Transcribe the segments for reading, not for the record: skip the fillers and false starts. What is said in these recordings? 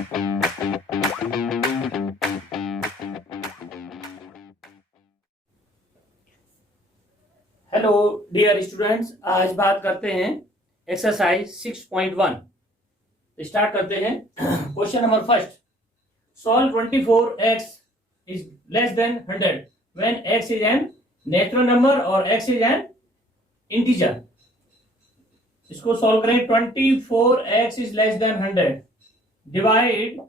Hello dear students, आज बात करते हैं एक्सरसाइज 6.1। स्टार्ट करते हैं। Question number first, solve 24x is less then 100 when x is an natural number और x इज एन इंटीजर। इसको सॉल्व करें। 24x is less then 100, divide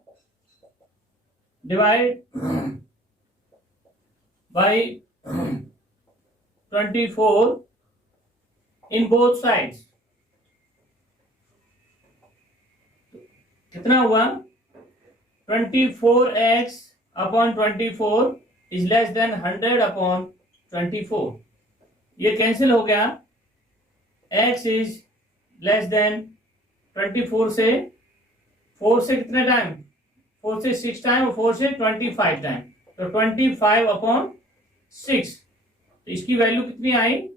by 24 in both sides। कितना हुआ? 24x upon 24 is less then 100 upon 24। ये cancel हो गया। x is less then 24 से 4 से कितने टाइम? 4 से 6 टाइम और 4 से 25 टाइम, तो 25 अपॉन 6। तो इसकी वैल्यू कितनी आई?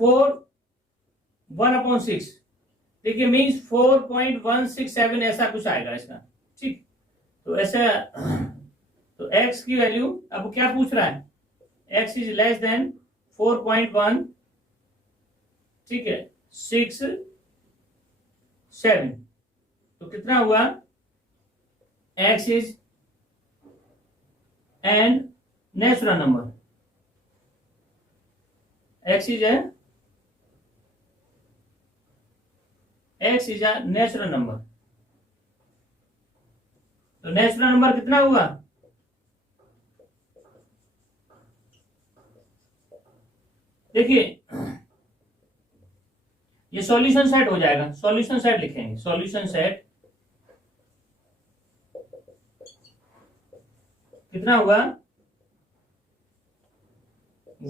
1/6। देखिए मीन्स 4.167 ऐसा कुछ आएगा इसका। ठीक, तो ऐसा तो x की वैल्यू अब क्या पूछ रहा है? x इज लेस देन 4.1, ठीक है, 67। तो कितना हुआ? x is an natural number, x is a natural number. तो नेचुरल नंबर कितना हुआ? देखिए ये सॉल्यूशन सेट हो जाएगा। सॉल्यूशन सेट लिखेंगे। सॉल्यूशन सेट कितना हुआ?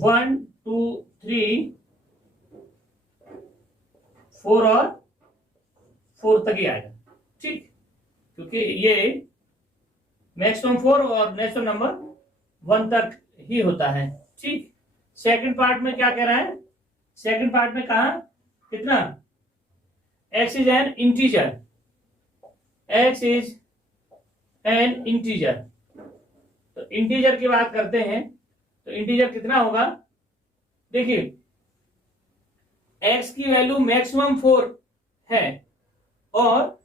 1 2 3 4 और 4 तक ही आएगा। ठीक, क्योंकि ये मैक्सिमम 4 और नेचुरल नंबर 1 तक ही होता है। ठीक, सेकंड पार्ट में क्या कह रहा है? सेकंड पार्ट में कहा कितना? x is an integer. x is an integer. तो इंटीजर की बात करते हैं तो इंटीजर कितना होगा? देखिए x की वैल्यू मैक्सिमम 4 है और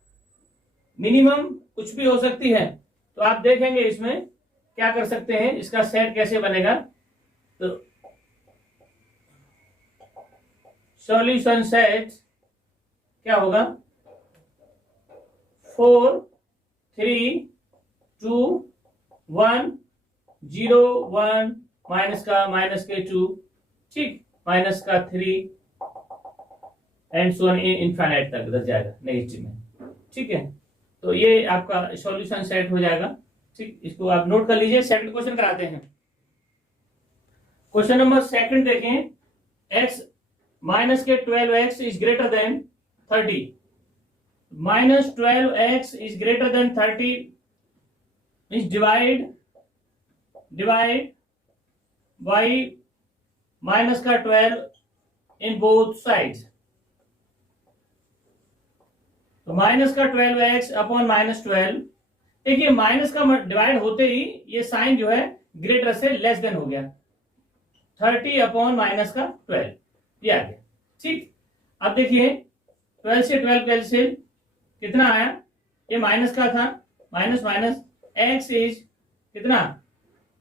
मिनिमम कुछ भी हो सकती है। तो आप देखेंगे इसमें क्या कर सकते हैं, इसका सेट कैसे बनेगा। तो सॉल्यूशन सेट क्या होगा? 4 3 2 1 0 1 माइनस के 2, ठीक, माइनस का 3 एंड सो ऑन इनफाइनाइट तक रह जाएगा नेगेटिव में। ठीक है, तो ये आपका सॉल्यूशन सेट हो जाएगा। ठीक, इसको आप नोट कर लीजिए। सेकंड क्वेश्चन कराते हैं। क्वेश्चन नंबर सेकंड देखें। x माइनस के 12x is greater then 30, minus 12x is greater then 30 means divide by minus का 12 इन बोथ साइड्स। तो माइनस का 12x अपॉन माइनस 12। देखिए माइनस का डिवाइड होते ही ये साइन जो है ग्रेटर से लेस देन हो गया। 30 अपॉन माइनस का 12 ये आ गया। ठीक, अब देखिए 12 से 12 कैंसिल, कितना आया? ये माइनस का था, माइनस माइनस x इज कितना?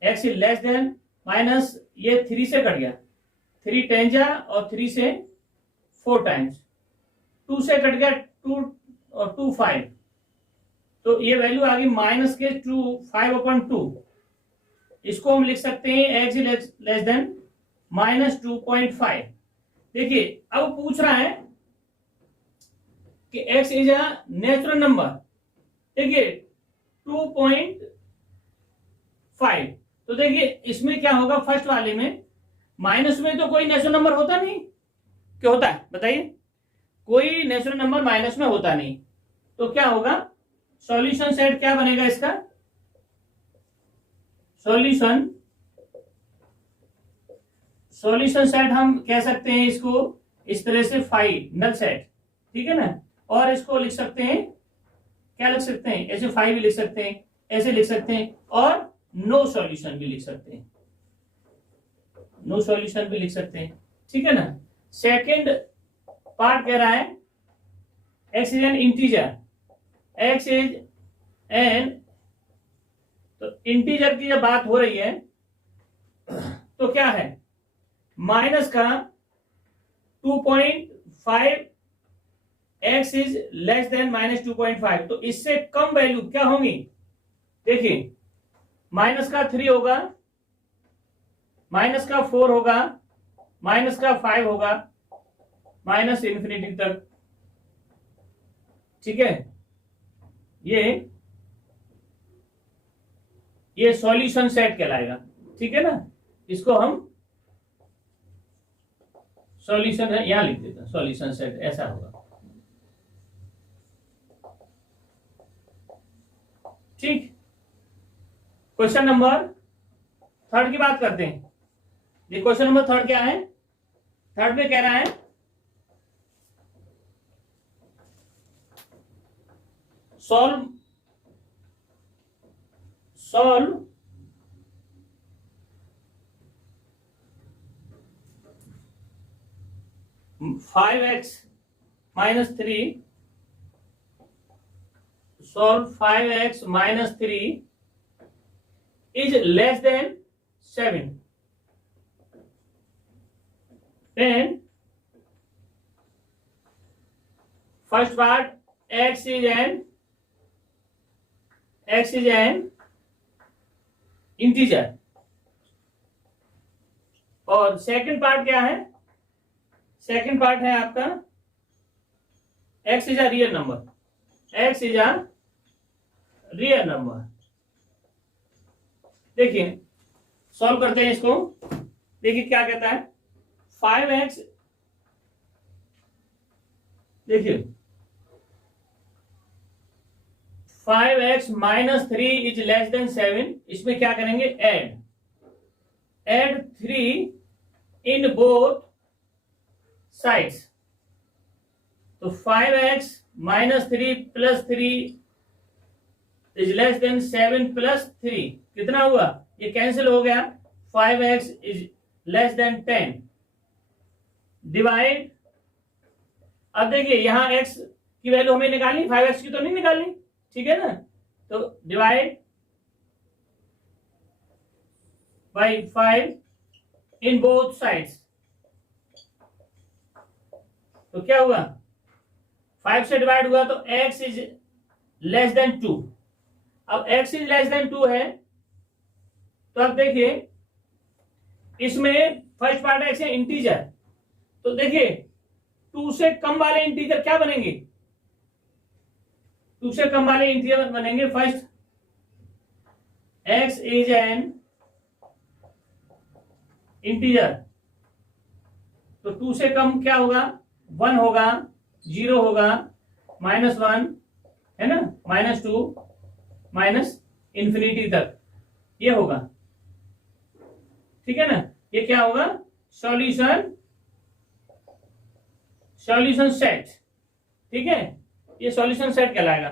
x is less then minus, ये 3 से कट गया, 3 10 जा और 3 से 4 टाइम्स, 2 से कट गया 2 और 2 5। तो ये वैल्यू आ गई माइनस के 2 5/2। इसको हम लिख सकते हैं x is less then minus 2.5। देखिए अब पूछ रहा है कि x is a natural number. देखिए 2.5, तो देखिए इसमें क्या होगा? फर्स्ट वाले में माइनस में तो कोई नेचुरल नंबर होता नहीं। क्या होता है बताइए? कोई नेचुरल नंबर माइनस में होता नहीं। तो क्या होगा? सॉल्यूशन सेट क्या बनेगा इसका? सॉल्यूशन सेट हम कह सकते हैं इसको इस तरह से 5 नल सेट, ठीक है ना। और इसको लिख सकते हैं क्या लिख सकते हैं, ऐसे 5 भी लिख सकते हैं, ऐसे लिख सकते हैं, और नो सॉल्यूशन भी लिख सकते हैं, नो सॉल्यूशन भी लिख सकते हैं, ठीक है ना। सेकंड पार्ट कह रहा है x is an integer, x is an, तो इंटीजर की जब बात हो रही है तो क्या है, माइनस का 2.5, x इज लेस देन -2.5, तो इससे कम वैल्यू क्या होंगी, देखिए माइनस का 3 होगा, माइनस का 4 होगा, माइनस का 5 होगा, माइनस इंफिनिटी तक, ठीक है। ये सॉल्यूशन सेट कहलाएगा, ठीक है ना। इसको हम सॉल्यूशन है यहां लिख देते हैं, सॉल्यूशन सेट ऐसा होगा, ठीक। क्वेश्चन नंबर 3 की बात करते हैं। ये क्वेश्चन नंबर 3 क्या है, 3 में कह रहा है solve 5x minus 3, solve 5x minus 3 is less than 7, then first part x is an integer, और सेकंड पार्ट क्या है, सेकंड पार्ट है आपका x is a real number, x is a real number. देखिए सॉल्व करते हैं इसको, देखिए क्या कहता है, 5x, देखिए 5x minus 3 is less then 7, इसमें क्या करेंगे, एड 3 इन बोथ साइड्स, तो 5x minus 3 plus 3 is less then 7 plus 3, कितना हुआ, ये कैंसिल हो गया, 5x is less then 10, divide, अब देखिए यहां x की वैल्यू हमें निकालनी, 5x की तो नहीं निकालनी, ठीक है ना, तो divide by 5 in both sides, तो क्या हुआ, 5 से डिवाइड हुआ तो x इज लेस देन 2, अब x इज लेस देन 2 है, तो अब देखिए इसमें फर्स्ट पार्ट x है इंटीजर, तो देखिए 2 से कम वाले इंटीजर क्या बनेंगे, 2 से कम वाले इंटीजर बनेंगे, first x is an integer, तो 2 से कम क्या होगा, 1 होगा, 0 होगा, -1 है ना, -2, माइनस इंफिनिटी तक ये होगा, ठीक है ना। ये क्या होगा, सॉल्यूशन सेट, ठीक है, ये सॉल्यूशन सेट कहलाएगा,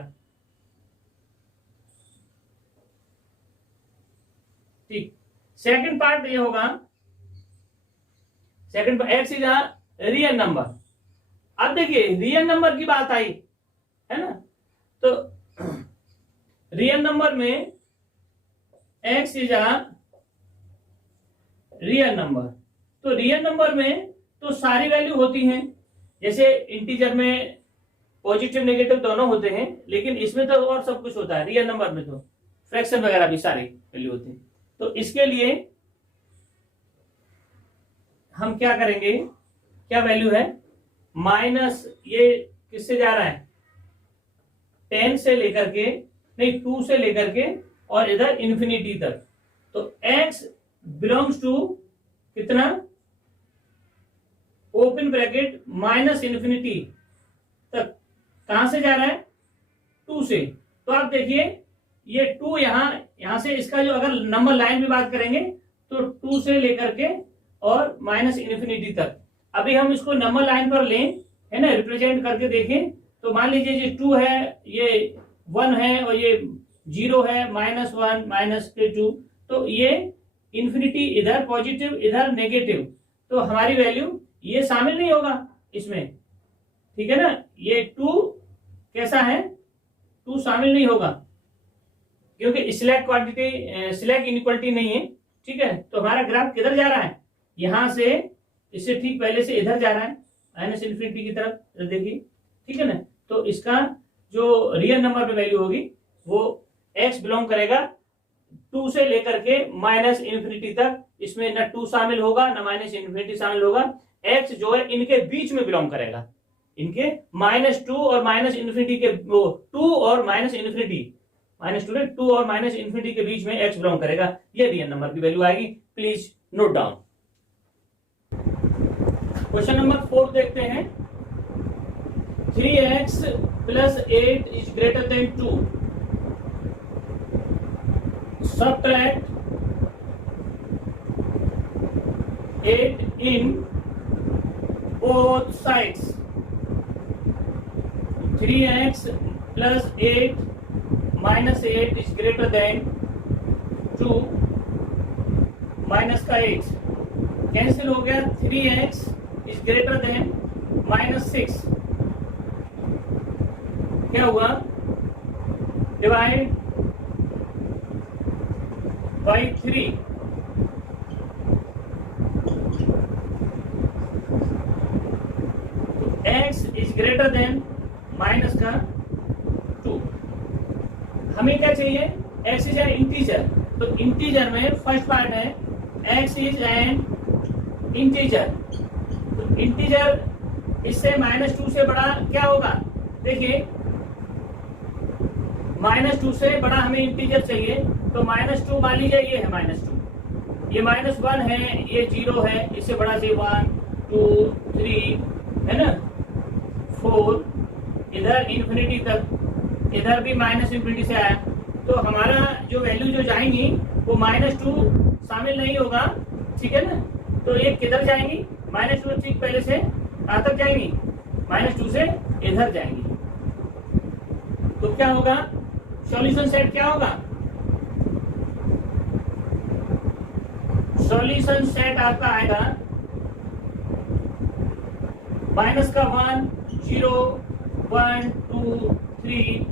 ठीक। सेकंड पार्ट ये होगा, second x is a real number, अब देखिए रियल नंबर की बात आई है ना, तो रियल नंबर में x is a real number, तो रियल नंबर में तो सारी वैल्यू होती हैं, जैसे इंटीजर में पॉजिटिव नेगेटिव दोनों होते हैं, लेकिन इसमें तो और सब कुछ होता है, रियल नंबर में तो फ्रैक्शन वगैरह भी सारी वैल्यू होती है, तो इसके लिए हम क्या करेंगे, क्या वैल्यू है, माइनस, ये किससे जा रहा है, 10 से लेकर के, नहीं 2 से लेकर के और इधर इंफिनिटी तक, तो x बिलोंग्स टू कितना, ओपन ब्रैकेट माइनस इंफिनिटी तक, कहां से जा रहा है, 2 से, तो आप देखिए ये 2 यहां से इसका जो अगर नंबर लाइन में बात करेंगे तो 2 से लेकर के और माइनस इंफिनिटी तक, अभी हम इसको नंबर लाइन पर लें है ना, रिप्रेजेंट करके देखें, तो मान लीजिए ये 2 है, ये 1 है और ये 0 है, -1 -2, तो ये इन्फिनिटी इधर पॉजिटिव इधर नेगेटिव, तो हमारी वैल्यू ये शामिल नहीं होगा इसमें, ठीक है ना। ये 2 कैसा है, 2 शामिल नहीं होगा क्योंकि स्लैक क्वांटिटी स्लैक इनइक्वालिटी नहीं है, ठीक है। तो हमारा ग्राफ किधर जा रहा है, यहां से इससे ठीक पहले से इधर जा रहा है माइनस इन्फिनिटी की तरफ, देखिए, ठीक है ना। तो इसका जो रियल नंबर में वैल्यू होगी वो x बिलोंग करेगा 2 से लेकर के माइनस इन्फिनिटी तक, इसमें न 2 शामिल होगा न माइनस इन्फिनिटी शामिल होगा, x जो है इनके बीच में बिलोंग करेगा, इनके -2 और माइनस इन्फिनिटी के 2 और माइनस इन्फिनिटी -2 और माइनस इन्फिनिटी के बीच में x बिलोंग करेगा, ये रियल नंबर की वैल्यू आएगी। Please note down. Question number 4 देखते हैं। 3x + 8 is greater than 2. Subtract 8 in both sides. 3x + 8 - 8 is greater than 2 minus का 8 कैंसिल हो गया, 3x is greater than -6, क्या हुआ, divide by 3, x is greater than minus का 2। हमें क्या चाहिए, x इज एन इंटीजर, तो इंटीजर में फर्स्ट पार्ट है x इज एन इंटीजर, तो इंटीजर इससे -2 से बड़ा क्या होगा, देखिए -2 से बड़ा हमें इंटीजर चाहिए, तो -2 मान लीजिए ये है -2, ये -1 है, ये 0 है, इससे बड़ा से 1 2 3 है ना, 4, इधर इन्फिनिटी तक, इधर भी माइनस इन्फिनिटी से आया, तो हमारा जो वैल्यू जो जाएंगी वो -2 शामिल नहीं होगा, ठीक है ना। तो ये किधर जाएंगी, -2 ठीक पहले से कहां तक जाएंगी, -2 से इधर जाएंगी, तो क्या होगा, सॉल्यूशन सेट क्या होगा, सॉल्यूशन सेट आपका आएगा माइनस का 1 0 1 2 3,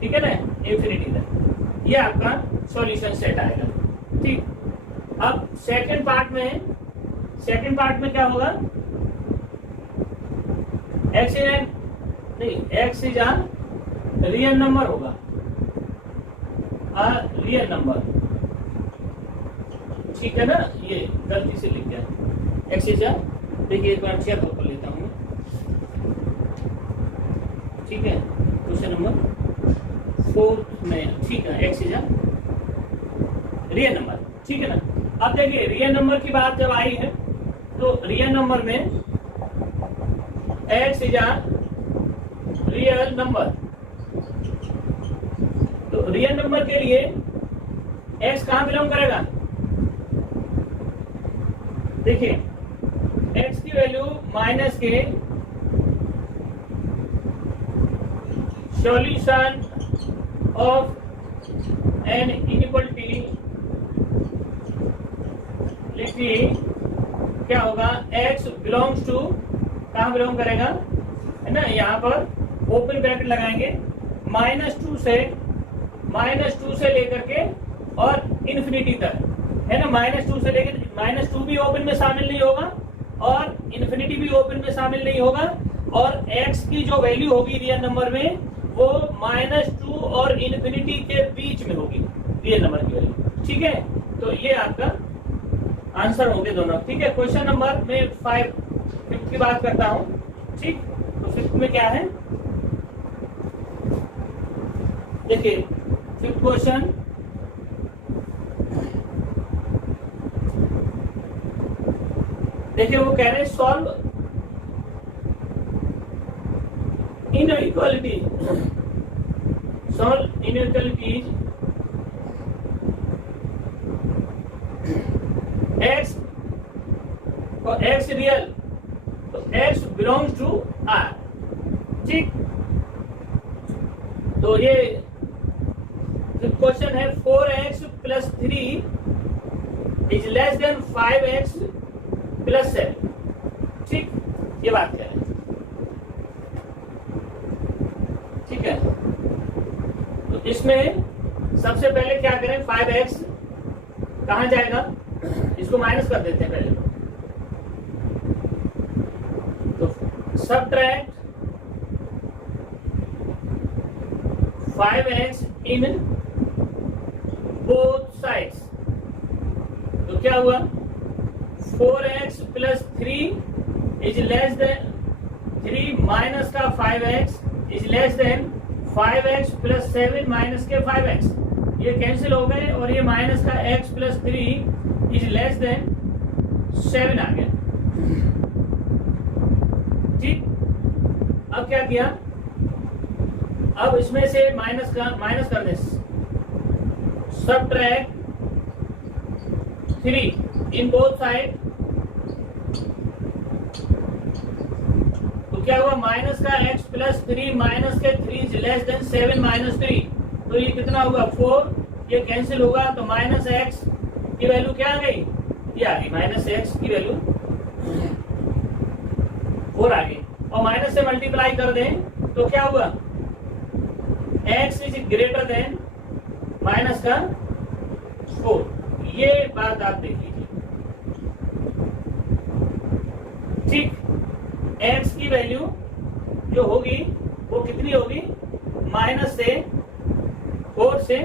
ठीक है ना, इंफिनिटी तक, ये आपका सॉल्यूशन सेट आएगा, ठीक। अब सेकंड पार्ट में क्या होगा, x is a real number होगा, रियल नंबर, ठीक है ना, ये गलती से लिख दिया, x इज अ, देखिए एक बार चेक कर लेता हूँ, ठीक है, क्वेश्चन नंबर 4 में, ठीक है, x is a real number, ठीक है ना। अब देखिए रियल नंबर की बात जब आई है तो रियल नंबर में x is a real number, तो रियल नंबर के लिए x कहां बिलोंग करेगा, देखिए x की वैल्यू माइनस के सॉल्यूशन ऑफ एन इनइक्वालिटी लिखिए, क्या होगा, x बिलोंग्स टू, कहां बिलोंग करेगा, है ना, यहाँ पर ओपन ब्रैकेट लगाएंगे, -2 से लेकर के और इन्फिनिटी तक, है ना, -2 से लेकर, -2 भी ओपन में शामिल नहीं होगा और इन्फिनिटी भी ओपन में शामिल नहीं होगा, और x की जो वैल्यू होगी रियल नंबर में वो -2 और इन्फिनिटी के बीच में होगी रियल नंबर की वैल्यू, ठीक है। तो ये आपका आंसर होंगे दोनों, ठीक है। क्वेश्चन नंबर में 5 की बात करता हूं, ठीक। तो 5 में क्या है, देखिए 5th क्वेश्चन, देखिए वो कह रहे हैं solve inequality, solve inequalities x और x रियल, तो x बिलोंग्स टू R, ठीक। तो ये क्वेश्चन है 4x plus 3 is less then 5x plus 7। ठीक, ये बात क्या है? ठीक है, तो इसमें सबसे पहले क्या करें, 5x कहां जाएगा, इसको माइनस कर देते हैं पहले। तो सबट्रैक्ट 5x इन बोथ साइड्स। तो क्या हुआ, 4x plus 3 is less then 3 minus का 5x is less then 5x plus 7 minus के 5x, ये कैंसिल हो गए और ये माइनस का x plus 3 is less then 7 आ गया। ठीक, अब क्या किया, अब इसमें से माइनस करने, सबट्रैक्ट 3 इन बोथ साइड। तो क्या हुआ, माइनस का x प्लस 3 माइनस के 3 इज लेस देन 7 माइनस 3, तो ये कितना होगा 4, ये कैंसिल होगा तो माइनस x की वैल्यू क्या आ गई, ये आ गई, माइनस x की वैल्यू 4 आ गई। और माइनस से मल्टीप्लाई कर दें तो क्या हुआ, x is greater then minus का 4। ये बात आप देख लीजिए। ठीक, x की वैल्यू जो होगी वो कितनी होगी, माइनस से 4 से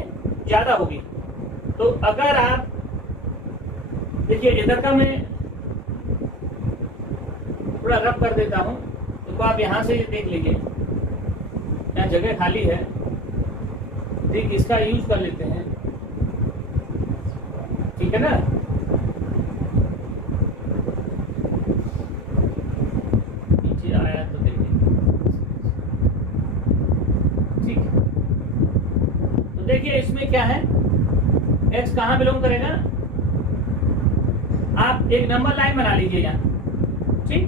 ज्यादा होगी। तो अगर आप देखिए, इधर का मैं थोड़ा रब कर देता हूं, तो आप यहां से देख लीजिए, यहाँ जगह खाली है। ठीक, इसका यूज कर लेते हैं, ठीक है ना। नीचे आया तो देखिए, ठीक है। तो देखिए इसमें क्या है, x कहां बिलोंग करेगा, आप एक नंबर लाइन बना लीजिए यहाँ। ठीक,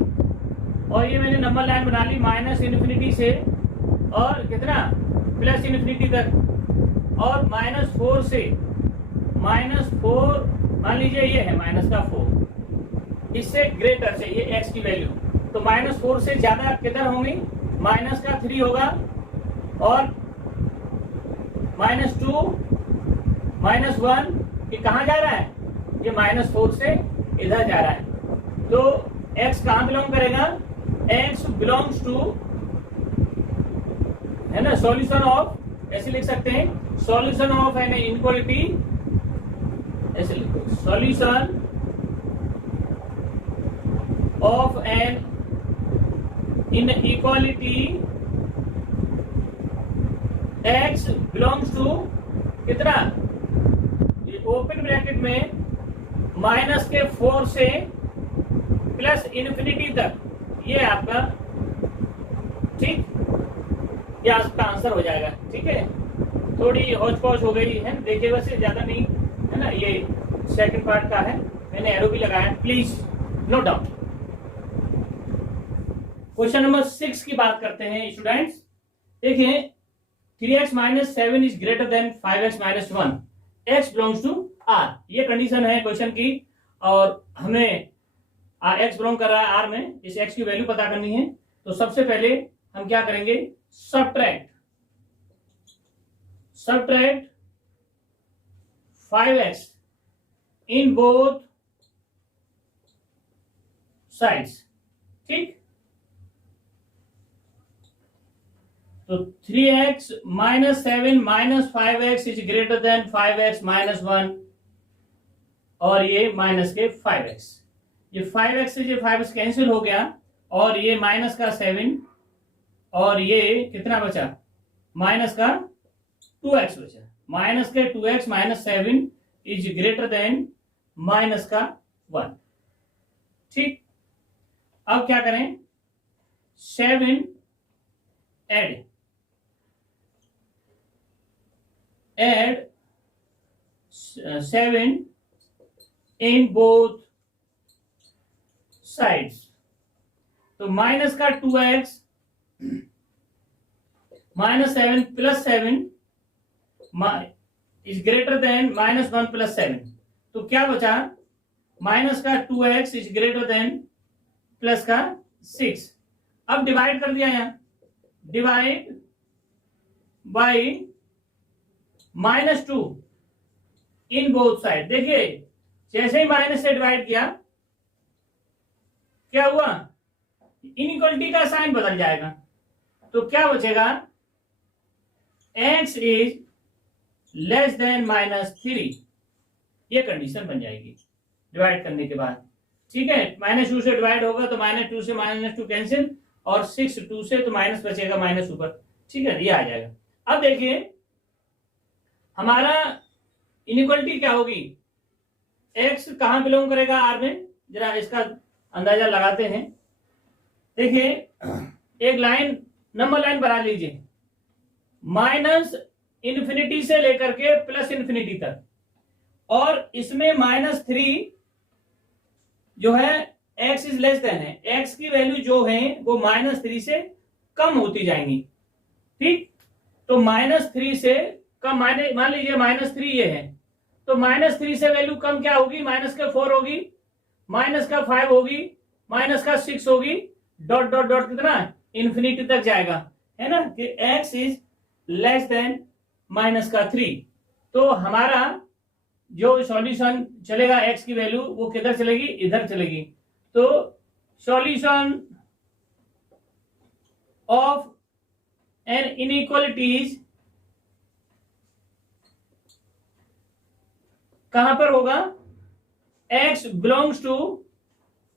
और ये मैंने नंबर लाइन बना ली माइनस इन्फिनिटी से और कितना प्लस इन्फिनिटी तक, और -4 से -4 मान लीजिए ये है माइनस का 4, इससे ग्रेटर से ये x की वैल्यू, तो -4 से ज्यादा किधर होंगी, माइनस का 3 होगा, और -2 -1 ये कहाँ जा रहा है, ये -4 से इधर जा रहा है। तो x कहाँ बिलोंग करेगा, x बिलोंग्स टू, है ना, सॉल्यूशन ऑफ, ऐसे लिख सकते हैं, सॉल्यूशन ऑफ एन इनइक्वालिटी, ऐसे लिखो, solution of an inequality x belongs to कितना, ये ओपन ब्रैकेट में माइनस के 4 से प्लस इन्फिनिटी तक, ये आपका, ठीक, ये आपका आंसर हो जाएगा। ठीक है, थोड़ी हौच पौच हो गई है, देखिए वैसे ज्यादा नहीं है ना, ये सेकंड पार्ट का है, मैंने एरो भी लगाया, please note down. Question number 6 की बात करते हैं स्टूडेंट्स। देखिए 3x minus 7 is greater than 5x minus 1, x belongs to r, ये कंडीशन है क्वेश्चन की, और हमें x बिलोंग कर रहा है r में, इस x की वैल्यू पता करनी है। तो सबसे पहले हम क्या करेंगे, सबट्रैक्ट 5x इन बोथ साइड्स। ठीक, तो 3x minus 7 minus 5x is greater than 5x minus 1, और ये माइनस के 5x, ये 5x से ये 5x कैंसिल हो गया, और ये माइनस का 7, और ये कितना बचा, माइनस का 2x बचा, माइनस के 2x minus 7 is greater then minus का 1। ठीक, अब क्या करें, 7 ऐड 7 इन बोथ साइड्स। तो माइनस का 2x -7 + 7 इज ग्रेटर देन -1 + 7। तो क्या बचा, माइनस का 2x is greater then plus का 6। अब डिवाइड कर दिया, यहां divide by -2 in both side. देखिए जैसे ही माइनस से डिवाइड किया क्या हुआ, इनइक्वालिटी का साइन बदल जाएगा। तो क्या बचेगा, x इज लेस देन -3। ये कंडीशन बन जाएगी डिवाइड करने के बाद। ठीक है, -2 से डिवाइड होगा तो -2 से -2 कैंसिल, और 6 2 से तो माइनस बचेगा माइनस ऊपर। ठीक है, ये आ जाएगा। अब देखिए हमारा इनइक्वालिटी क्या होगी, x कहां बिलोंग करेगा, r में। जरा इसका अंदाजा लगाते हैं। देखिए एक लाइन, नंबर लाइन बना लीजिए, -∞ से लेकर के +∞ तक, और इसमें -3 जो है x इज लेस देन है, x की वैल्यू जो है वो -3 से कम होती जाएंगी। ठीक, तो -3 से कम, मान लीजिए -3 ये है, तो -3 से वैल्यू कम क्या होगी, -4 होगी, -5 होगी, -6 होगी, डॉट डॉट डॉट कितना, इन्फिनिटी तक जाएगा, है ना, कि x इज लेस देन -3। तो हमारा जो सॉल्यूशन चलेगा, x की वैल्यू वो किधर चलेगी, इधर चलेगी। तो सॉल्यूशन ऑफ एन इनइक्वालिटीज कहां पर होगा, x बिलोंग्स टू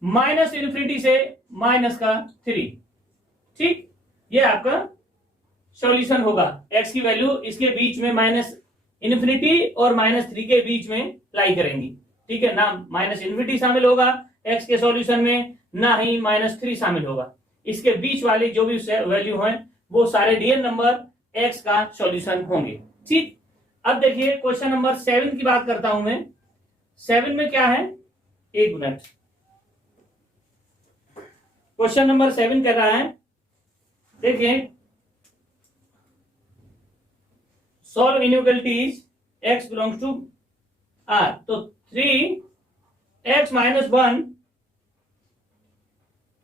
-∞ से -3। ठीक, ये आपका सॉल्यूशन होगा। x की वैल्यू इसके बीच में -∞ और -3 के बीच में लाई करेंगी। ठीक है, ना -∞ शामिल होगा x के सॉल्यूशन में, ना ही -3 शामिल होगा। इसके बीच वाले जो भी वैल्यू हैं वो सारे रियल नंबर x का सॉल्यूशन होंगे। ठीक, अब देखिए क्वेश्चन नंबर 7 की बात करता हूं मैं। 7 में क्या है, एक मिनट, क्वेश्चन नंबर 7 कह रहा है, देखिए solve inequalities x belongs to r। तो 3x - 1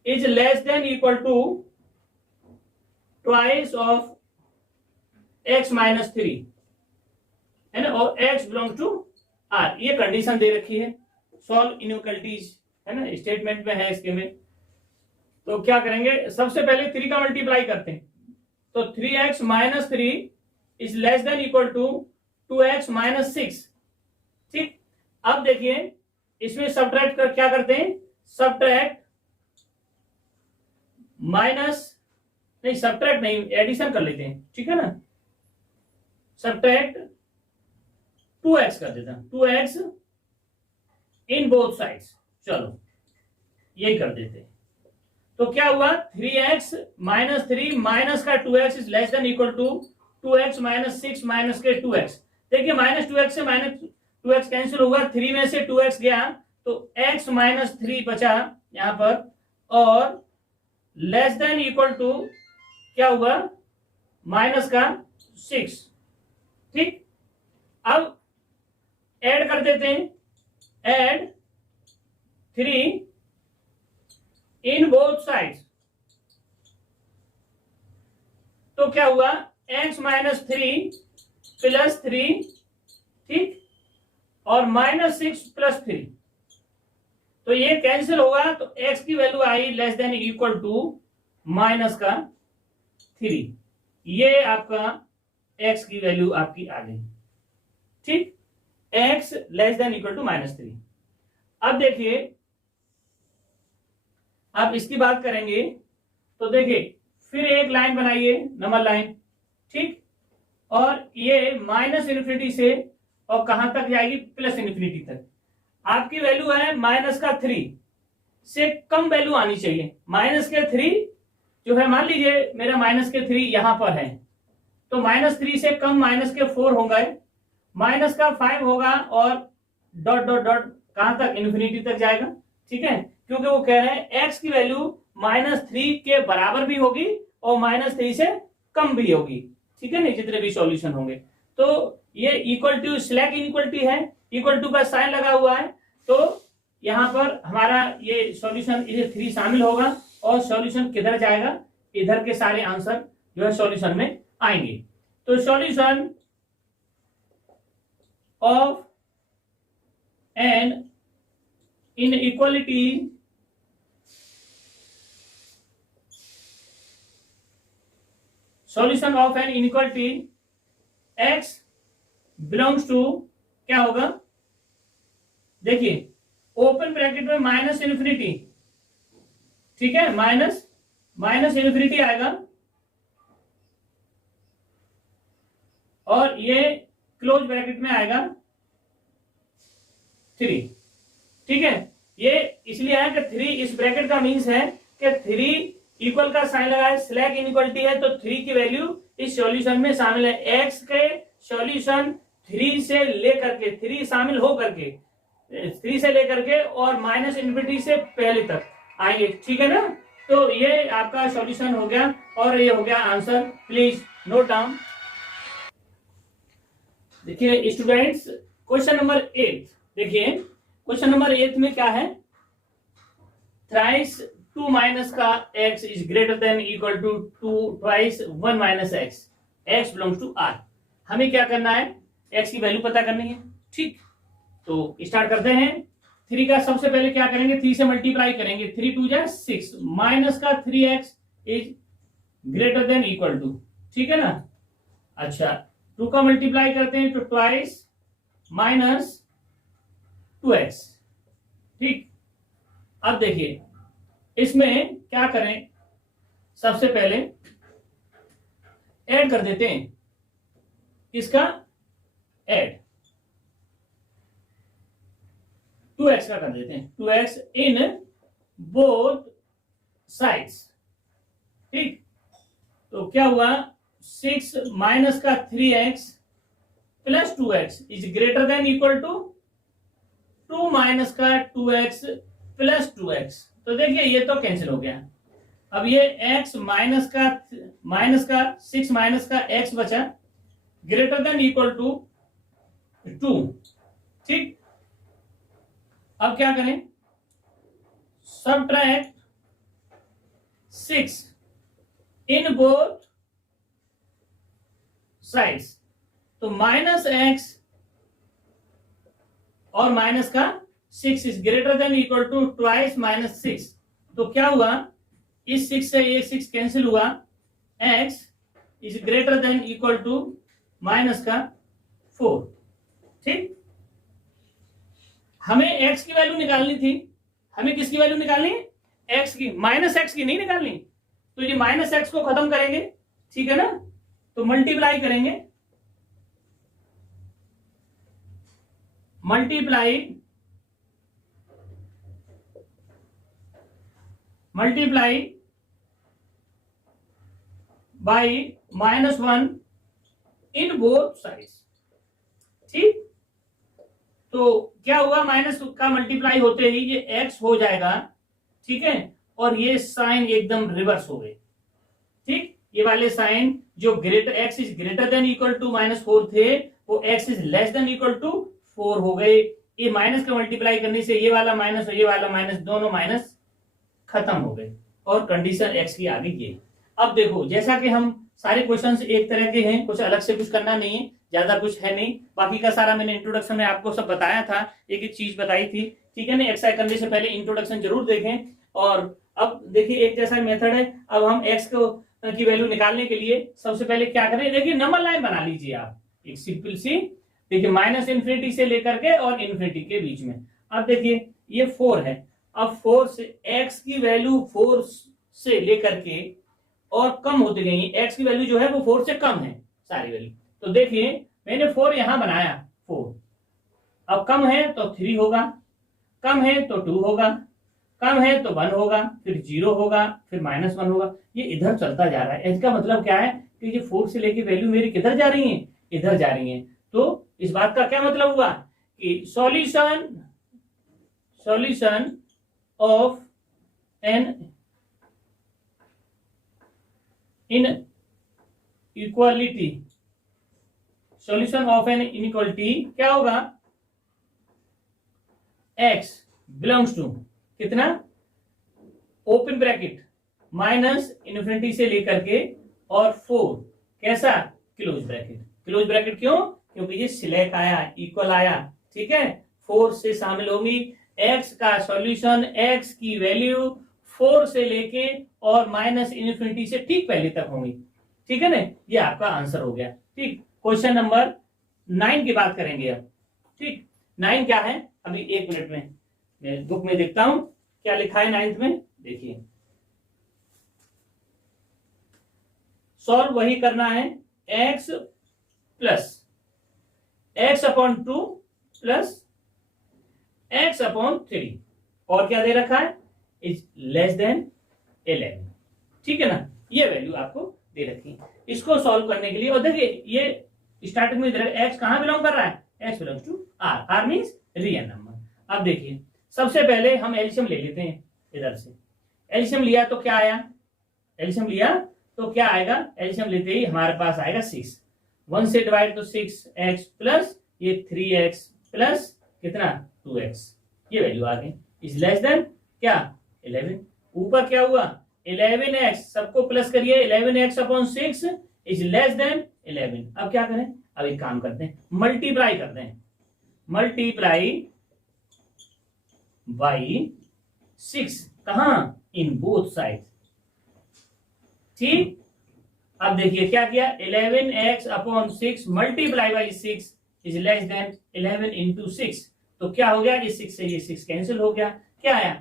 is less than equal to twice of x - 3, है ना, और x बिलोंग्स टू r। ये कंडीशन दे रखी है, सॉल्व इनइक्वालिटीज, है ना, स्टेटमेंट में है इसके में। तो क्या करेंगे, सबसे पहले 3 का मल्टीप्लाई करते हैं। तो 3x - 3 is less than equal to 2x - 6। ठीक, अब देखिए इसमें सब्ट्रैक्ट कर क्या करते हैं, सब्ट्रैक्ट सब्ट्रैक्ट नहीं, एडिशन कर लेते हैं। ठीक है ना, सब्ट्रैक्ट 2x कर देता हूं, 2x इन बोथ साइड्स। चलो यही कर देते हैं। तो क्या हुआ, 3x - 3 माइनस का 2x is less than equal to 2x - 6 minus के 2x। देखिए -2x से -2x कैंसिल होगा, 3 में से 2x गया तो x - 3 बचा यहां पर, और लेस देन इक्वल टू क्या हुआ, -6। ठीक, अब ऐड कर देते हैं, ऐड 3 इन बोथ साइड्स। तो क्या हुआ, x - 3 + 3, ठीक, और -6 + 3। तो ये कैंसिल होगा, तो x की वैल्यू आई लेस देन इक्वल टू -3। ये आपका x की वैल्यू आपकी आ गई। ठीक, x less than equal to -3। अब देखिए, अब इसकी बात करेंगे तो देखिए फिर एक लाइन बनाइए, नंबर लाइन। ठीक, और ये -∞ से और कहां तक जाएगी, +∞ तक। आपकी वैल्यू है -3 से कम वैल्यू आनी चाहिए। -3 जो है, मान लीजिए मेरा -3 यहां पर है, तो -3 से कम -4 होगा, -5 होगा, और डॉट डॉट डॉट कहां तक, इन्फिनिटी तक जाएगा। ठीक है, क्योंकि वो कह रहे हैं x की वैल्यू -3 के बराबर भी होगी और -3 से कम भी होगी, ठीक है ना, जितने भी सॉल्यूशन होंगे। तो ये इक्वल टू स्लैक इनइक्वलिटी है, इक्वल टू का साइन लगा हुआ है, तो यहां पर हमारा ये सॉल्यूशन इधर 3 शामिल होगा और सॉल्यूशन किधर जाएगा, इधर के सारे आंसर जो है सॉल्यूशन में आएंगे। तो solution of an inequality solution of an inequality x belongs to क्या होगा, देखिए ओपन ब्रैकेट में माइनस इन्फिनिटी, ठीक है, माइनस इन्फिनिटी आएगा और ये क्लोज ब्रैकेट में आएगा 3, ठीक है। ये इसलिए है कि 3 इस ब्रैकेट का मीन्स है कि 3 इक्वल का साइन लगा है, स्लैक इनइक्वालिटी है, तो 3 की वैल्यू इस सॉल्यूशन में शामिल है। x के सॉल्यूशन 3 से लेकर के 3 शामिल हो करके 3 से लेकर के और माइनस इन्फिनिटी से पहले तक आएंगे, ठीक है ना। तो ये आपका सॉल्यूशन हो गया और ये हो गया आंसर। Please note down. देखिए स्टूडेंट्स, क्वेश्चन नंबर 8 देखिए, क्वेश्चन नंबर 8 में क्या है, थ्राइस 2 माइनस का x is greater than equal to 2 twice 1 minus x, x belongs to r। हमें क्या करना है, x की वैल्यू पता करनी है, ठीक। तो स्टार्ट करते हैं। 3 का सबसे पहले क्या करेंगे, 3 से मल्टीप्लाई करेंगे, 3 2 जा 6 माइनस का 3x is greater than equal to, ठीक है ना। अच्छा 2 का मल्टीप्लाई करते हैं तो ट्वाइस माइनस 2x, ठीक। अब देखिए इसमें क्या करें, सबसे पहले ऐड कर देते हैं, इसका ऐड 2x का कर देते हैं, 2x इन बोथ साइड्स, ठीक। तो क्या हुआ, 6 माइनस का 3x plus 2x is greater than equal to 2 minus का 2x प्लस 2x। तो देखिए ये तो कैंसिल हो गया। अब ये x माइनस का 6 माइनस का x बचा ग्रेटर देन इक्वल टू 2, ठीक। अब क्या करें, सबट्रैक्ट 6 इन बोथ साइड्स, तो माइनस x और माइनस का 6 is greater than equal to twice minus 6। तो क्या हुआ, इस 6 से ये 6 कैंसिल हुआ, x is greater than equal to minus का 4, ठीक। हमें x की वैल्यू निकालनी थी, हमें किसकी वैल्यू निकालनी है, x की, माइनस x की नहीं निकालनी। तो ये माइनस x को खत्म करेंगे, ठीक है ना, तो मल्टीप्लाई करेंगे, multiply by -1 in both sides, ठीक। तो क्या हुआ, माइनस का मल्टीप्लाई होते ही ये x हो जाएगा, ठीक है, और ये साइन एकदम रिवर्स हो गए, ठीक। ये वाले साइन जो greater x is greater than equal to -4 थे, वो x is less than equal to 4 हो गए। ये माइनस का मल्टीप्लाई करने से ये वाला माइनस और ये वाला माइनस, दोनों माइनस खत्म हो गए और कंडीशन x की आ गई ये। अब देखो, जैसा कि हम सारे क्वेश्चंस एक तरह के हैं, कुछ अलग से कुछ करना नहीं है, ज्यादा कुछ है नहीं, बाकी का सारा मैंने इंट्रोडक्शन में आपको सब बताया था, एक एक चीज बताई थी, ठीक है ना। एक्सरसाइज करने से पहले इंट्रोडक्शन जरूर देखें। और अब देखिए एक जैसा मेथड है, अब हम x को की वैल्यू निकालने के लिए सबसे पहले क्या करें, देखिए नंबर लाइन बना लीजिए आप, एक सिंपल सी, देखिए माइनस इन्फिनिटी से लेकर के और इन्फिनिटी के बीच में। अब देखिए ये 4 है, अब 4 से x की वैल्यू 4 से लेकर के और कम होती गई, x की वैल्यू जो है वो 4 से कम है सारी वैल्यू। तो देखिए मैंने 4 यहां बनाया, 4, अब कम है तो 3 होगा, कम है तो 2 होगा, कम है तो 1 होगा, फिर 0 होगा, फिर -1 होगा, ये इधर चलता जा रहा है। इसका मतलब क्या है कि ये 4 से लेके वैल्यू मेरी किधर जा रही है, इधर जा रही है। तो इस बात का क्या मतलब हुआ कि solution of an equality, solution of an inequality क्या होगा, x बिलोंग्स टू कितना, ओपन ब्रैकेट माइनस इन्फिनिटी से लेकर के और 4 कैसा, क्लोज ब्रैकेट। क्लोज ब्रैकेट क्यों, क्योंकि ये सिलेक्ट आया, इक्वल आया, ठीक है। 4 से शामिल होंगी, x का सॉल्यूशन, x की वैल्यू 4 से लेके और माइनस इन्फिनिटी से ठीक पहले तक होंगी, ठीक है ना। ये आपका आंसर हो गया, ठीक। क्वेश्चन नंबर 9 की बात करेंगे अब, ठीक। 9 क्या है, अभी 1 मिनट में मैं बुक में देखता हूं क्या लिखा है 9th में, देखिए। सॉल्व वही करना है, x plus x upon 2 plus x upon 3 और क्या दे रखा है, इज लेस देन 11, ठीक है ना। ये वैल्यू आपको दे रखी है। इसको सॉल्व करने के लिए, और देखिए ये स्टार्टिंग में x कहां बिलोंग कर रहा है, x belongs to r, r means real number. अब देखिए सबसे पहले हम एलसीएम ले लेते हैं, इधर से एलसीएम लिया तो क्या आया, एलसीएम लिया तो क्या आएगा, एलसीएम लेते ही हमारे पास आएगा 6, 1 से डिवाइड तो 6x प्लस ये 3x प्लस कितना 2x, ये वैल्यू आ गई, इज लेस देन क्या 11। ऊपर क्या हुआ 11x, सबको प्लस करिए, 11x upon 6 is less then 11। अब क्या करें, अब एक काम करते हैं, मल्टीप्लाई करते हैं, मल्टीप्लाई बाई 6 कहां, इन बोथ साइड, ठीक। अब देखिए क्या किया, 11x upon 6 multiply by 6 is less then 11 into 6, तो क्या हो गया, ये 6 से ये 6 कैंसिल हो गया, क्या आया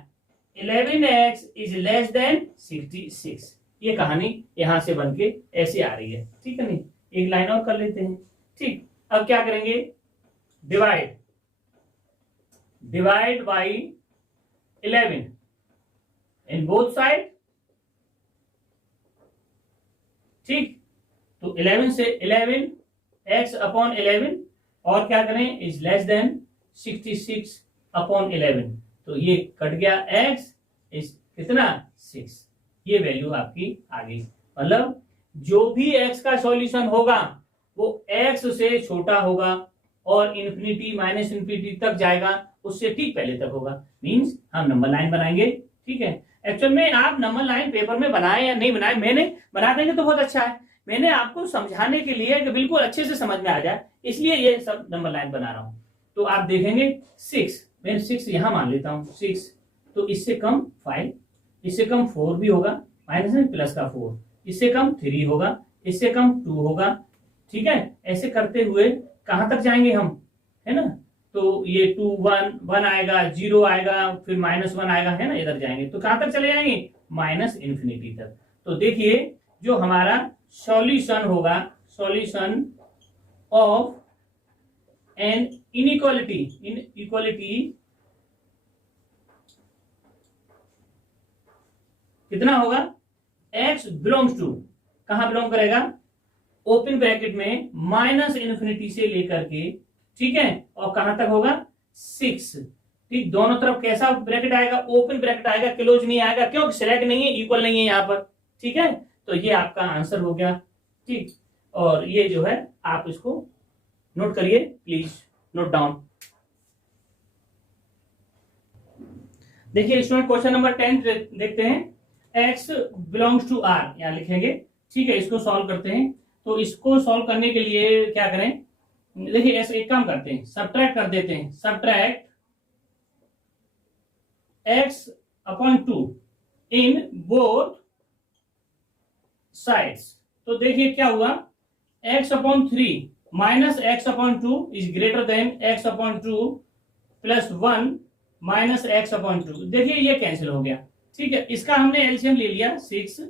11x इज लेस देन 66। ये कहानी यहां से बन के ऐसे आ रही है, ठीक है नहीं। एक लाइन और कर लेते हैं, ठीक। अब क्या करेंगे, divide, divide by 11 in both side, ठीक। तो 11 से 11x अपॉन 11 और क्या करें, इज लेस देन 66 अपॉन 11, तो ये कट गया, x इज कितना 6, ये वैल्यू आपकी आ गई। मतलब जो भी x का सॉल्यूशन होगा वो x से छोटा होगा और इन्फिनिटी माइनस इन्फिनिटी तक जाएगा, उससे ठीक पहले तक होगा, मींस हम नंबर लाइन बनाएंगे, ठीक है। एक्चुअल में आप नंबर लाइन पेपर में बनाए या नहीं बनाए, मैंने बना देंगे तो बहुत अच्छा है, मैंने आपको समझाने के लिए कि बिल्कुल अच्छे से समझ में आ जाए, इसलिए ये सब नंबर लाइन बना रहा हूं। तो आप देखेंगे 6, मैं 6 यहां मान लेता हूं 6, तो इससे कम 5, इससे कम 4 भी होगा, माइनस में प्लस का 4, इससे कम 3 होगा, इससे कम 2 होगा, ठीक है। ऐसे करते हुए कहां तक जाएंगे हम, है ना। तो ये 2 1 1 आएगा, 0 आएगा, फिर -1 आएगा, है ना, इधर जाएंगे तो कहां तक चले जाएंगे, माइनस इन्फिनिटी तक। तो देखिए जो हमारा सॉल्यूशन होगा, solution of an inequality, inequality कितना होगा, x बिलोंग्स टू, कहां बिलोंग करेगा, ओपन ब्रैकेट में माइनस इन्फिनिटी से लेकर के, ठीक है, और कहां तक होगा 6, ठीक। दोनों तरफ कैसा ब्रैकेट आएगा, ओपन ब्रैकेट आएगा, क्लोज नहीं आएगा, क्योंकि सिलेक्ट नहीं है, इक्वल नहीं है यहां पर, ठीक है। तो ये आपका आंसर हो गया, ठीक। और ये जो है आप इसको नोट करिए, प्लीज नोट डाउन। देखिए इसमें क्वेश्चन नंबर 10 देखते हैं, x बिलोंग्स टू r यहां लिखेंगे, ठीक है। इसको सॉल्व करते हैं, तो इसको सॉल्व करने के लिए क्या करें, देखिए ऐसे एक काम करते हैं, सब्ट्रैक्ट कर देते हैं, सब्ट्रैक्ट x अपॉन 2 इन बोथ साइड्स। तो देखिए क्या हुआ, x upon 3 minus x upon 2 is greater then x upon 2 plus 1 minus x upon 2। देखिए ये कैंसिल हो गया, ठीक है। इसका हमने एलसीएम ले लिया 6,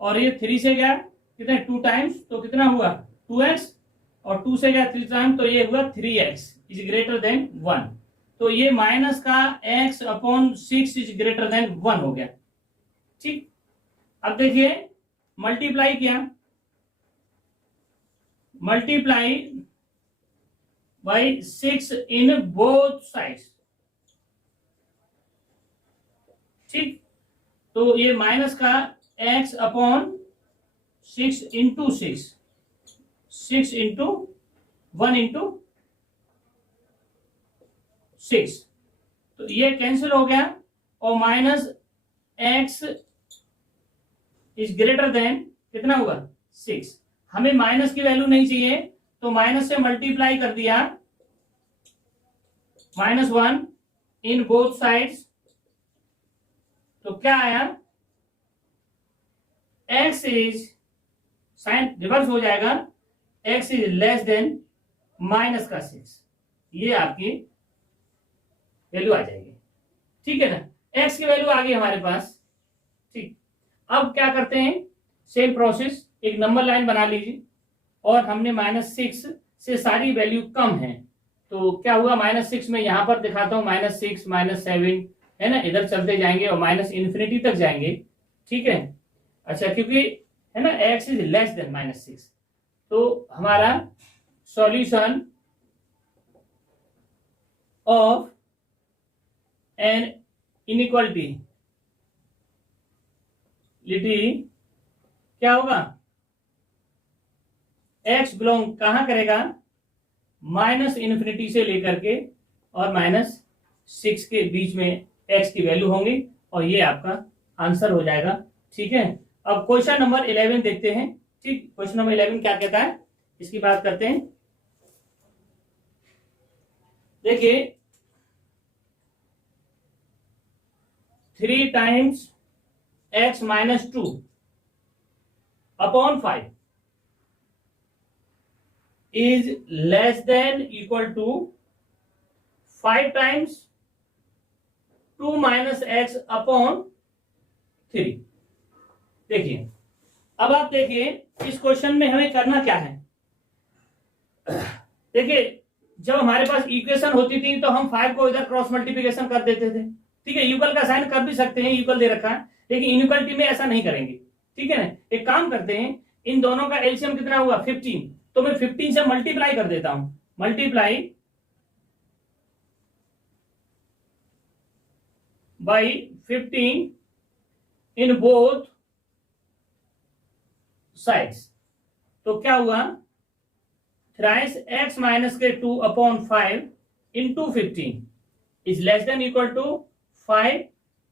और ये 3 से गया कितना 2 टाइम्स, तो कितना हुआ 2x, और 2 से गया 3 टाइम, तो ये हुआ 3x इज ग्रेटर देन 1। तो ये माइनस का x upon 6 is greater then 1 हो गया, ठीक। अब देखिए मल्टीप्लाई किया, multiply by 6 in both sides, ठीक। तो ये माइनस का x upon 6 into 6 6 into 1 into 6, तो ये कैंसिल हो गया, और minus x is greater then कितना हुआ 6। हमें माइनस की वैल्यू नहीं चाहिए, तो माइनस से मल्टीप्लाई कर दिया, -1 इन बोथ साइड्स, तो क्या आया, x इज, साइन रिवर्स हो जाएगा, x is less then minus का 6, ये आपकी वैल्यू आ जाएगी। ठीक है ना, x की वैल्यू आ गई हमारे पास। ठीक, अब क्या करते हैं, सेम प्रोसेस, एक नंबर लाइन बना लीजिए, और हमने -6 से सारी वैल्यू कम है, तो क्या हुआ, -6 में यहां पर दिखाता हूं, -6 -7 है ना, इधर चलते जाएंगे और -∞ तक जाएंगे। ठीक है, अच्छा, क्योंकि है ना x इज लेस देन -6, तो हमारा सॉल्यूशन ऑफ एन इनइक्वालिटी क्या होगा, x बिलोंग कहां करेगा, -∞ से लेकर के और -6 के बीच में x की वैल्यू होंगी, और ये आपका आंसर हो जाएगा। ठीक है, अब क्वेश्चन नंबर 11 देखते हैं। ठीक, क्वेश्चन नंबर 11 क्या कहता है, इसकी बात करते हैं। देखिए, 3 times x -2 upon 5 is less than equal to 5 times 2 minus x upon 3। देखिए, अब आप देखिए इस क्वेश्चन में हमें करना क्या है। देखिए, जब हमारे पास इक्वेशन होती थी तो हम 5 को इधर क्रॉस मल्टीप्लिकेशन कर देते थे। ठीक है, यूगल का साइन कर भी सकते हैं, यूगल दे रखा है, लेकिन इनइक्वालिटी में ऐसा नहीं करेंगे। ठीक है ना, एक काम करते हैं, इन दोनों का एलसीएम कितना हुआ 15, तो मैं 15 से मल्टीप्लाई कर देता हूं, multiply by 15 in both sides, तो क्या हुआ, थ्राइस x माइनस के 2 upon 5 into 15 is less than equal to 5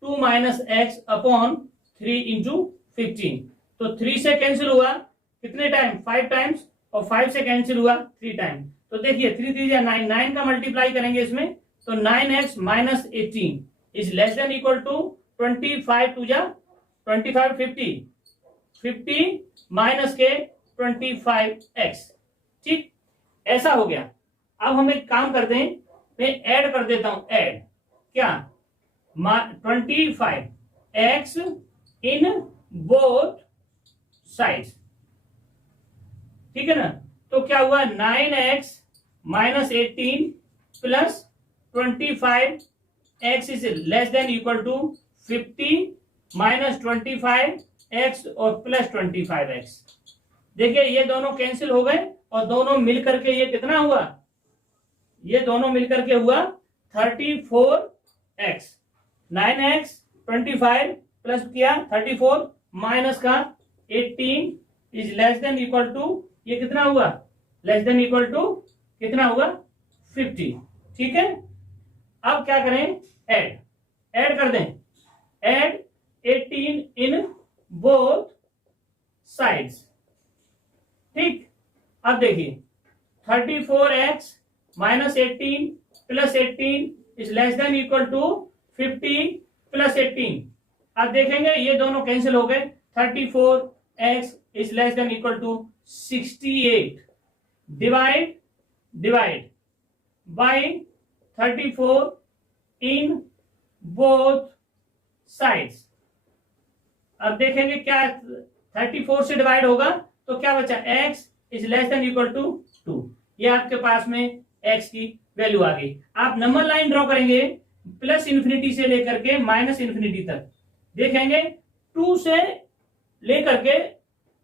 2 minus x upon 3 into 15, तो 3 से कैंसिल हुआ कितने टाइम, 5 टाइम्स, और 5 से कैंसिल हुआ 3 टाइम, तो देखिए 3 3 9, 9 का मल्टीप्लाई करेंगे इसमें, तो 9x minus 18 is less than equal to 25 two 25 50 minus के 25x। ठीक, ऐसा हो गया। अब हम एक काम करते हैं, मैं ऐड कर देता हूं, ऐड क्या, 25x इन बोथ साइड्स। ठीक है ना, तो क्या हुआ, 9x minus 18 plus 25x is less than equal to 50 minus 25x और प्लस 25x। देखिए, ये दोनों कैंसिल हो गए, और दोनों मिलकर के ये कितना हुआ, ये दोनों मिलकर के हुआ 34x, 9x 25 प्लस किया 34 माइनस का 18 is less than equal to, ये कितना हुआ, लेस देन इक्वल टू कितना हुआ 50। ठीक है, अब क्या करें, ऐड कर दें, ऐड 18 इन बोथ साइड्स। ठीक, अब देखिए 34x minus 18 plus 18 is less than equal to 50 plus 18। अब देखेंगे ये दोनों कैंसिल हो गए, 34x is less than equal to 68, divide by 34 in both sides. अब देखेंगे क्या 34 से डिवाइड होगा तो क्या बचा, x is less than equal to 2। ये आपके पास में x की वैल्यू आ गई। आप नंबर लाइन ड्रॉ करेंगे प्लस इन्फिनिटी से लेकर के माइनस इन्फिनिटी तक, देखेंगे 2 से लेकर के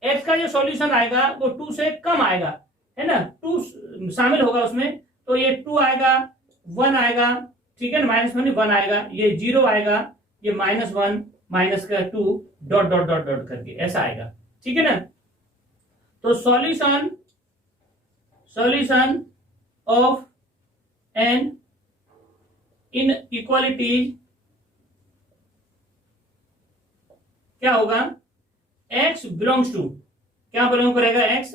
x का जो सॉल्यूशन आएगा वो 2 से कम आएगा, है ना, 2 शामिल होगा उसमें, तो ये 2 आएगा, 1 आएगा, ठीक है ना, -1 आएगा, ये 0 आएगा, ये -1 माइनस का 2 डॉट डॉट डॉट डॉट करके ऐसा आएगा। ठीक है ना, तो solution solution of an inequalities क्या होगा, x बिलोंग्स टू, क्या बिलोंग करेगा, x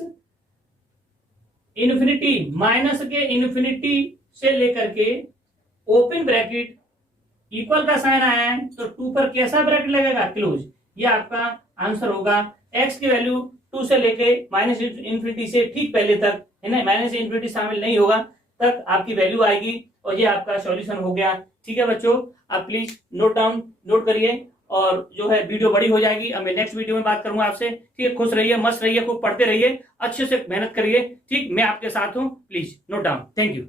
इन्फिनिटी, माइनस के इन्फिनिटी से लेकर के ओपन ब्रैकेट इक्वल का साइन आया है तो 2 पर कैसा ब्रैकेट लगेगा, क्लोज। ये आपका आंसर होगा। x की वैल्यू 2 से लेके माइनस इन्फिनिटी से ठीक पहले तक है ना, माइनस इन्फिनिटी शामिल नहीं होगा तक आपकी वैल्यू आएगी और ये आपका सॉल्यूशन हो गया। ठीक है बच्चों, आप प्लीज नोट करिए और जो है वीडियो बड़ी हो जाएगी। अब मैं नेक्स्ट वीडियो में बात करूंगा आपसे। ठीक है, खुश रहिए, मस्त रहिए, खूब पढ़ते रहिए, अच्छे से मेहनत करिए। ठीक, मैं आपके साथ हूं, please note down. Thank you.